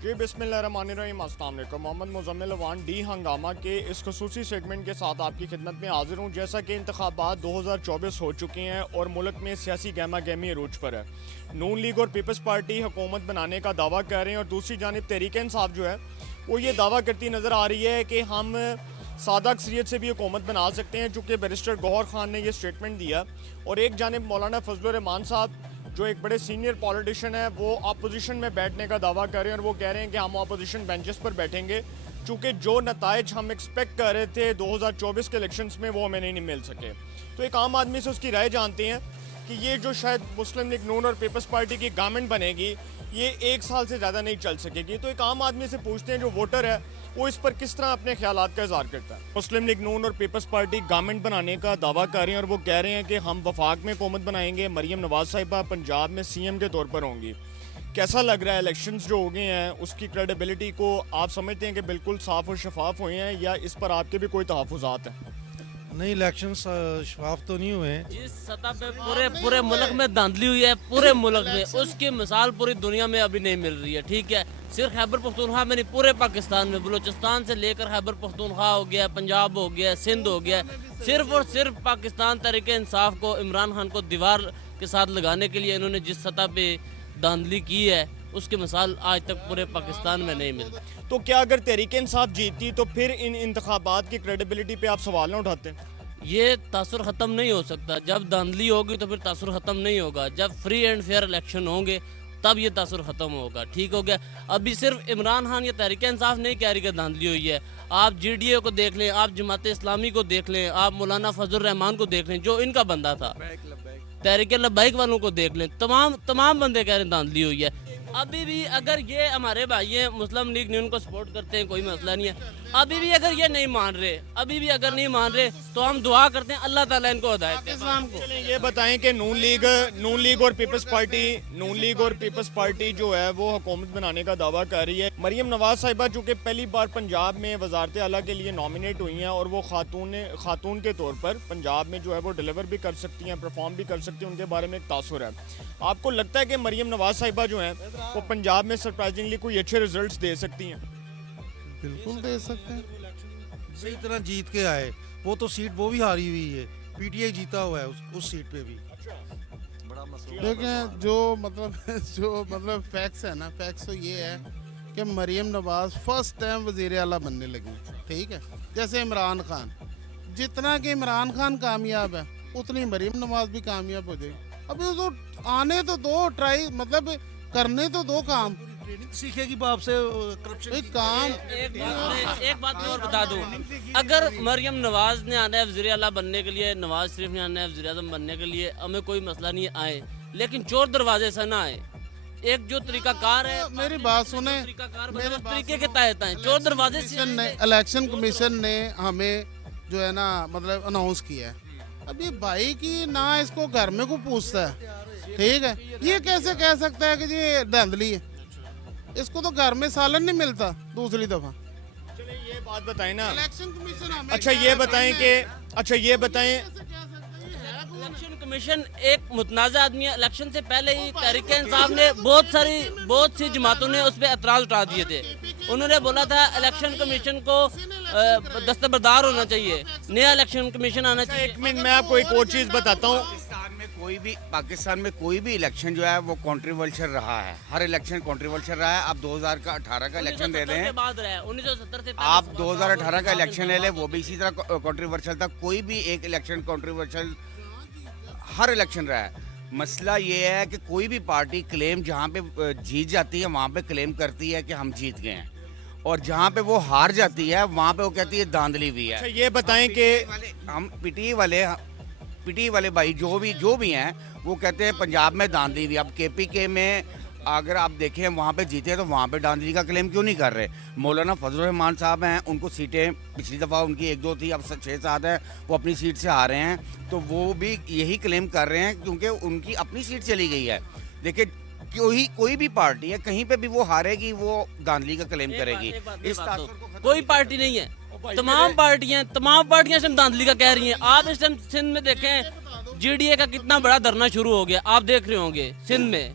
जी बिस्मिल्लाहिर्रहमानिर्रहीम, अस्सलाम वालेकुम। मोहम्मद मुज़म्मिल अवान डी हंगामा के इस खसूसी सेगमेंट के साथ आपकी खिदमत में हाजिर हूँ। जैसा कि इंतखाबात 2024 हो चुकी हैं और मुल्क में सियासी गहमा गहमी अरूज पर है। नून लीग और पीपल्स पार्टी हुकूमत बनाने का दावा कर रहे हैं और दूसरी जानिब तहरीक इंसाफ जो है वो ये दावा करती नज़र आ रही है कि हम सादा अक्सरियत से भी हुकूमत बना सकते हैं, चूँकि बैरिस्टर गौहर खान ने ये स्टेटमेंट दिया। और एक जानिब मौलाना फजलुर रहमान साहब जो एक बड़े सीनियर पॉलिटिशियन है वो अपोजिशन में बैठने का दावा कर रहे हैं और वो कह रहे हैं कि हम अपोजिशन बेंचेस पर बैठेंगे, चूँकि जो नताइज हम एक्सपेक्ट कर रहे थे 2024 के इलेक्शंस में वो हमें नहीं मिल सके। तो एक आम आदमी से उसकी राय जानते हैं कि ये जो शायद मुस्लिम लीग नून और पीपल्स पार्टी की गवर्नमेंट बनेगी ये एक साल से ज़्यादा नहीं चल सकेगी। तो एक आम आदमी से पूछते हैं जो वोटर है वो इस पर किस तरह अपने ख्यालात का इज़हार करता है। मुस्लिम लीग नून और पीपल्स पार्टी गवर्नमेंट बनाने का दावा कर रहे हैं और वो कह रहे हैं कि हम वफाक में हुकूमत बनाएंगे, मरियम नवाज साहिबा पंजाब में सीएम के तौर पर होंगी। कैसा लग रहा है? इलेक्शंस जो हो गए हैं उसकी क्रेडिबिलिटी को आप समझते हैं कि बिल्कुल साफ़ और शफाफ हुए हैं या इस पर आपके भी कोई तहफ़्फ़ुज़ात हैं? नहीं, इलेक्शन शफाफ तो नहीं हुए हैं। जिस सतह पे पूरे मुल्क में धांधली हुई है, पूरे मुल्क में, उसकी मिसाल पूरी दुनिया में अभी नहीं मिल रही है। ठीक है, सिर्फ खैबर पख्तूनख्वा में नहीं, पूरे पाकिस्तान में, बलूचिस्तान से लेकर खैबर पख्तूनख्वा हो गया, पंजाब हो गया, सिंध हो गया, सिर्फ और सिर्फ पाकिस्तान तहरीक इंसाफ को, इमरान खान को दीवार के साथ लगाने के लिए इन्होंने जिस सतह पे धांधली की है उसकी मिसाल आज तक पूरे पाकिस्तान में नहीं मिलती। तो क्या अगर तहरीक इंसाफ जीतती तो फिर इन इंतखाबात की क्रेडिबिलिटी पे आप सवाल ना उठाते? ये तासुर ख़त्म नहीं हो सकता। जब धांधली होगी तो फिर तासुर ख़त्म नहीं होगा। जब फ्री एंड फेयर इलेक्शन होंगे तब ये तासुर ख़त्म होगा। ठीक हो गया। अभी सिर्फ इमरान खान या तहरीक इंसाफ नहीं कह रही कि धांधली हुई है। आप GDA को देख लें, आप जमात इस्लामी को देख लें, आप मौलाना फजल रहमान को देख लें जो इनका बंदा था, तहरीक लब्बैक वालों को देख लें, तमाम बंदे कह रहे हैं धांधली हुई है। अभी भी अगर ये हमारे भाई हैं मुस्लिम लीग ने उनको सपोर्ट करते हैं, कोई मसला नहीं है। अभी भी अगर ये नहीं मान रहे, अभी भी अगर नहीं मान रहे तो हम दुआ करते हैं अल्लाह ताला इनको हिदायत दे। इस्लाम को ये बताएं कि नून लीग और पीपल्स पार्टी जो है वो हुकूमत बनाने का दावा कर रही है। मरियम नवाज साहिबा चूँकि पहली बार पंजाब में वजारत आला के लिए नॉमिनेट हुई हैं और वो खातून के तौर पर पंजाब में जो है वो डिलीवर भी कर सकती हैं, परफॉर्म भी कर सकती हैं, उनके बारे में एक तासुर है। आपको लगता है कि मरियम नवाज साहिबा जो हैं वो पंजाब में सरप्राइजिंगली कोई अच्छे रिजल्ट्स दे सकती हैं? बिल्कुल दे सकते हैं। सही तरह जीत के आए। वो तो सीट वो भी हारी हुई है, PTI जीता हुआ है उस सीट पे भी। देखें जो मतलब फैक्ट्स है ना, फैक्ट्स तो ये है कि मरियम नवाज फर्स्ट टाइम वज़ीर आला बनने लगी। ठीक है, जैसे इमरान खान, जितना कि इमरान खान कामयाब है उतनी मरियम नवाज भी कामयाब हो जाएगी। अभी तो आने तो दो, ट्राई मतलब करने तो दो काम। ट्रेनिंग सीखेगी बाप से करप्शन काम। एक बात मैं और बता दूं, अगर मरियम नवाज ने आना है वज़ीर आला बनने के लिए, नवाज शरीफ ने आना है वज़ीर आज़म बनने के लिए, हमें कोई मसला नहीं आए, लेकिन चोर दरवाजे से ना आए। एक जो तरीकाकार है, मेरी बात सुने, मेरे तरीके के तहत आए, चोर दरवाजे से। इलेक्शन कमीशन ने हमें जो है ना मतलब अनाउंस किया है। अभी भाई की ना इसको घर में को पूछता है। ठीक है, ये कैसे कह सकता है कि ये धांधली है? इसको तो घर में सालन नहीं मिलता दूसरी दफा। चलिए ये बात बताएं ना, इलेक्शन कमीशन हमें अच्छा ये बताएं इलेक्शन कमीशन एक मुतनाज़ा आदमी है। इलेक्शन से पहले ही तहरीक इंसाफ ने बहुत सी जमातों ने उस पर एतराज़ उठा दिए थे। उन्होंने बोला था इलेक्शन कमीशन को दस्तबरदार होना चाहिए, नया इलेक्शन कमीशन आना चाहिए। एक मिनट मैं आपको एक और चीज़ बताता हूँ। पाकिस्तान में कोई भी इलेक्शन जो है वो कंट्रोवर्शियल रहा है। हर इलेक्शन कंट्रोवर्शियल रहा है। आप 2018 का इलेक्शन ले लें, 1970 से आप 2018 का इलेक्शन ले लें, वो भी इसी तरह कंट्रोवर्शियल था। कोई भी एक इलेक्शन कंट्रोवर्शियल हर इलेक्शन रहा है। मसला ये है कि कोई भी पार्टी क्लेम जहाँ पे जीत जाती है वहाँ पे क्लेम करती है कि हम जीत गए हैं, और जहाँ पे वो हार जाती है वहाँ पे वो कहती है धांधली हुई है। अच्छा ये बताएं कि हम पीटी वाले भाई जो भी हैं वो कहते हैं पंजाब में धांधली हुई। अब KPK में अगर आप देखें वहाँ पे जीते तो वहाँ पे धांधली का क्लेम क्यों नहीं कर रहे? मौलाना फजल रहमान साहब हैं, उनको सीटें पिछली दफ़ा उनकी 1-2 थी, अब 6-7 हैं, वो अपनी सीट से हारे हैं, तो वो भी यही क्लेम कर रहे हैं क्योंकि उनकी अपनी सीट चली गई है। देखिए कोई भी पार्टी है कहीं पे भी वो हारेगी वो धांधली का क्लेम करेगी। कोई पार्टी नहीं है, तमाम पार्टियां सिर्फ धांधली का कह रही हैं। आप इस टाइम सिंध में देखें GDA का कितना बड़ा धरना शुरू हो गया, आप देख रहे होंगे सिंध में,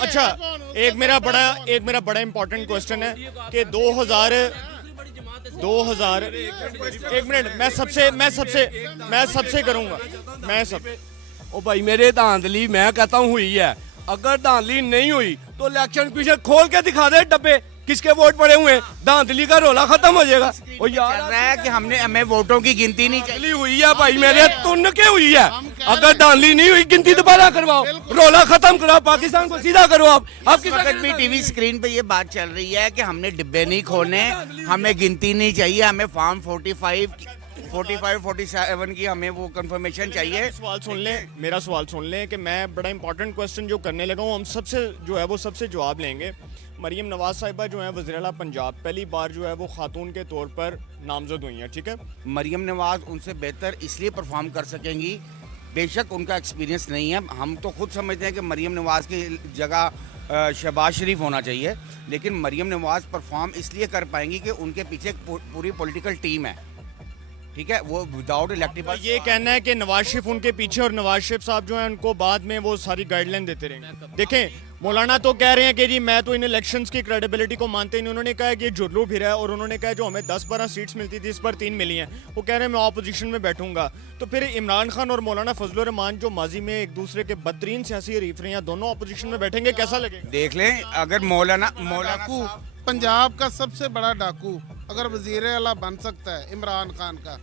अच्छा एक मेरा बड़ा इंपॉर्टेंट क्वेश्चन है कि 2000 एक मिनट मैं सबसे करूंगा ओ भाई मेरे धांधली मैं कहता हूँ हुई है, अगर धांधली नहीं हुई तो इलेक्शन कमीशन खोल के दिखा दे डब्बे किसके वोट पड़े हुए हैं, धांधली का रोला खत्म हो जाएगा। ओ चल यार रहा है कि हमें वोटों की गिनती नहीं चाहिए। धांधली हुई है भाई मेरे तुन के हुई है, अगर धांधली नहीं हुई गिनती दोबारा करवाओ, रोला खत्म कराओ, पाकिस्तान को सीधा करो। आप इस वक्त भी टीवी स्क्रीन पे ये बात चल रही है कि हमने डिब्बे नहीं खोलने, हमें गिनती नहीं चाहिए, हमें फॉर्म 47 की हमें वो कंफर्मेशन चाहिए। मेरा सवाल सुन लें कि मैं बड़ा इंपॉर्टेंट क्वेश्चन जो करने लगा हूँ, हम सबसे जो है वो सबसे जवाब लेंगे। मरीम नवाज साहिबा जो है वज़ीर आला पंजाब पहली बार जो है वो खातून के तौर पर नामजद हुई हैं, ठीक है। मरियम नवाज उनसे बेहतर इसलिए परफॉर्म कर सकेंगी, बेशक उनका एक्सपीरियंस नहीं है, हम तो खुद समझते हैं कि मरियम नवाज की जगह शहबाज शरीफ होना चाहिए, लेकिन मरियम नवाज परफॉर्म इसलिए कर पाएंगी कि उनके पीछे एक पूरी पॉलिटिकल टीम है, ठीक है, वो विदाउट इलेक्टिव। ये कहना है कि नवाज शरीफ उनके पीछे और नवाज शरीफ साहब जो है उनको बाद में वो सारी गाइडलाइन देते रहेंगे। देखें मौलाना तो कह रहे हैं कि जी मैं तो इन इलेक्शंस की क्रेडिबिलिटी को मानते ही नहीं, उन्होंने कहा कि ये जुर्लू फिर है, और उन्होंने कहा जो हमें 10-12 सीट्स मिलती थी इस पर 3 मिली हैं, वो कह रहे हैं मैं अपोजिशन में बैठूंगा। तो फिर इमरान खान और मौलाना फजलुर रहमान जो माजी में एक दूसरे के बदतरीन सियासी हरीफ रहे हैं, दोनों अपोजिशन में बैठेंगे, कैसा लगेगा? देख लें अगर मौलाना डाकू पंजाब का सबसे बड़ा डाकू अगर वजीर आला बन सकता है इमरान खान का,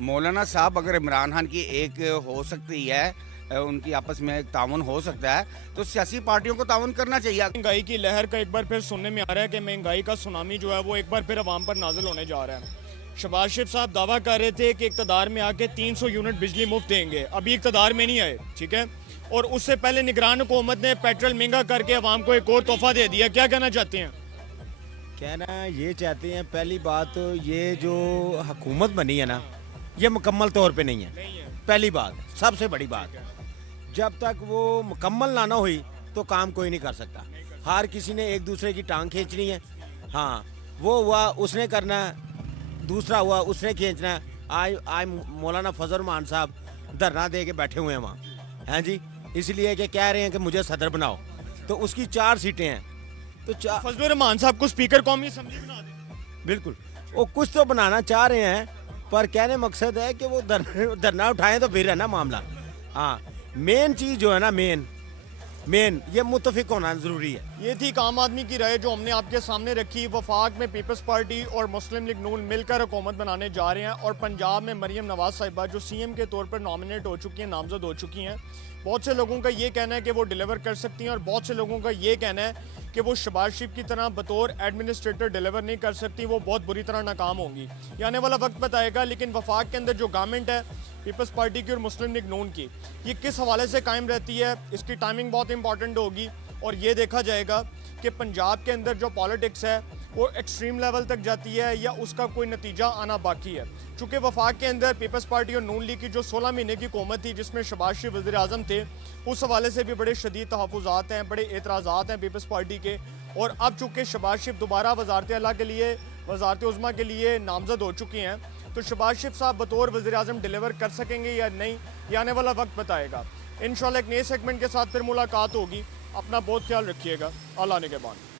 मौलाना साहब अगर इमरान खान की एक हो सकती है, उनकी आपस में एक ताउन हो सकता है, तो सियासी पार्टियों को ताउन करना चाहिए। महंगाई की लहर का एक बार फिर सुनने में आ रहा है कि महंगाई का सुनामी जो है वो एक बार फिर अवाम पर नाजिल होने जा रहा है। शहबाज शरीफ साहब दावा कर रहे थे कि इक़्तिदार में आके 300 यूनिट बिजली मुफ्त देंगे, अभी इक़्तिदार में नहीं आए, ठीक है, और उससे पहले निगरान हुकूमत ने पेट्रोल महंगा करके अवाम को एक और तोहफा दे दिया। क्या कहना चाहते हैं? कहना ये चाहते हैं, पहली बात तो ये जो हुकूमत बनी है ना, ये मुकम्मल तौर पे नहीं है, पहली बात, सबसे बड़ी बात। जब तक वो मुकम्मल ना हुई तो काम कोई नहीं कर सकता, हर किसी ने एक दूसरे की टांग खींचनी है। हाँ, वो हुआ उसने करना है, दूसरा हुआ उसने खींचना है। आज मौलाना फजल रहमान साहब धरना दे के बैठे हुए हैं वहाँ, हैं जी, इसलिए कि कह रहे हैं कि मुझे सदर बनाओ, तो उसकी 4 सीटें हैं, तो फजलुर रहमान साहब को स्पीकर कौमी असम्बली बना दें। बिल्कुल वो कुछ तो बनाना चाह रहे हैं, पर कहने मकसद है कि वो धरना उठाएं तो फिर है ना मामला। हाँ, मेन चीज़ जो है ना, मेन ये मुत्तफिक होना ज़रूरी है। ये थी आम आदमी की राय जो हमने आपके सामने रखी। वफाक में पीपल्स पार्टी और मुस्लिम लीग नून मिलकर हुकूमत बनाने जा रहे हैं, और पंजाब में मरीम नवाज साहिबा जो सीएम के तौर पर नॉमिनेट हो चुकी हैं, नामजद हो चुकी हैं, बहुत से लोगों का ये कहना है कि वो डिलीवर कर सकती हैं, और बहुत से लोगों का ये कहना है कि वो शहबाज शरीफ की तरह बतौर एडमिनिस्ट्रेटर डिलीवर नहीं कर सकती, वो बहुत बुरी तरह नाकाम होंगी। ये आने वाला वक्त बताएगा, लेकिन वफाक के अंदर जो गवर्नमेंट है पीपल्स पार्टी की और मुस्लिम लीग नून की, ये किस हवाले से कायम रहती है, इसकी टाइमिंग बहुत इंपॉर्टेंट होगी, और ये देखा जाएगा कि पंजाब के अंदर जो पॉलिटिक्स है वो एक्सट्रीम लेवल तक जाती है या उसका कोई नतीजा आना बाकी है। चूँकि वफाक के अंदर पीपल्स पार्टी और नून लीग की जो 16 महीने की हुकूमत थी जिसमें शहबाज शरीफ वज़ीर आज़म थे, उस हवाले से भी बड़े शदीद तहफ़्फ़ुज़ात हैं, बड़े एतराज़ात हैं पीपल्स पार्टी के। और अब चूँकि शहबाज शरीफ दोबारा वज़ारत आला के लिए, वज़ारत उज़्मा के लिए नामज़द हो चुकी हैं, तो शहबाज शरीफ साहब बतौर वज़ीर आज़म डिलीवर कर सकेंगे या नहीं, ये आने वाला वक्त बताएगा। इंशाल्लाह एक नए सेगमेंट के साथ फिर मुलाकात होगी। अपना बहुत ख्याल रखिएगा। अल्लाह ने के बाद।